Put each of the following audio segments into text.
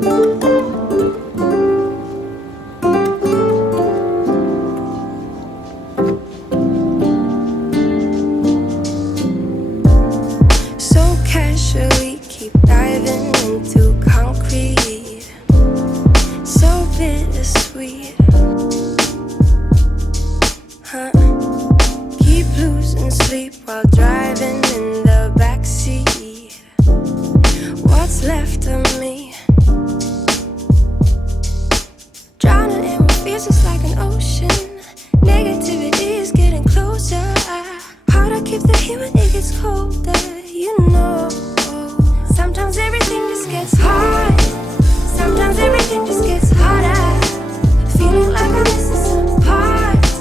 So casually keep diving into concrete, so bittersweet, huh? Keep losing sleep while driving in the backseat. What's left of me? Drowning in what feels just like an ocean. Negativity is getting closer. Hard to keep the heat when it gets colder, you know. Sometimes everything just gets hard. Sometimes everything just gets harder. Feeling like I'm missing some parts.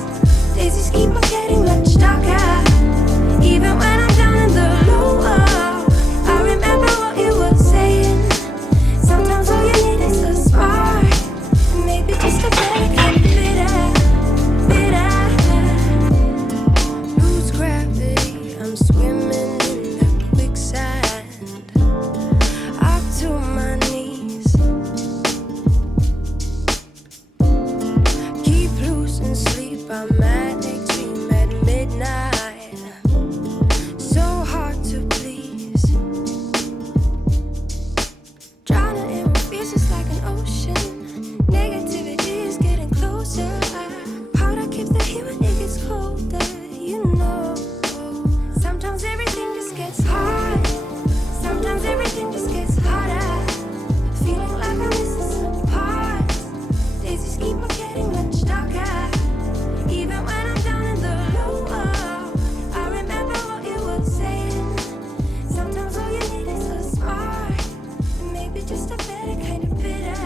Days just keep on getting much darker. Even when I'm down in the lower, I remember what you were saying. Sometimes all you need is a spark, and maybe just a better kind of bitter. Lose gravity, I'm swimming in the quicksand, up to my knees. Keep losing sleep, I'm manic dream at midnight. So hard to please. Drowning in what feels just like an ocean. Negativity is getting closer. Hard to keep the heat when it gets colder, you know. Sometimes everything just gets hard. Sometimes everything just gets harder. Feeling like I'm missing some parts. Days just keep on getting much darker. Even when I'm down in the lower, I remember what you were saying. Sometimes all you need is a spark, and maybe just a better kind of bitter.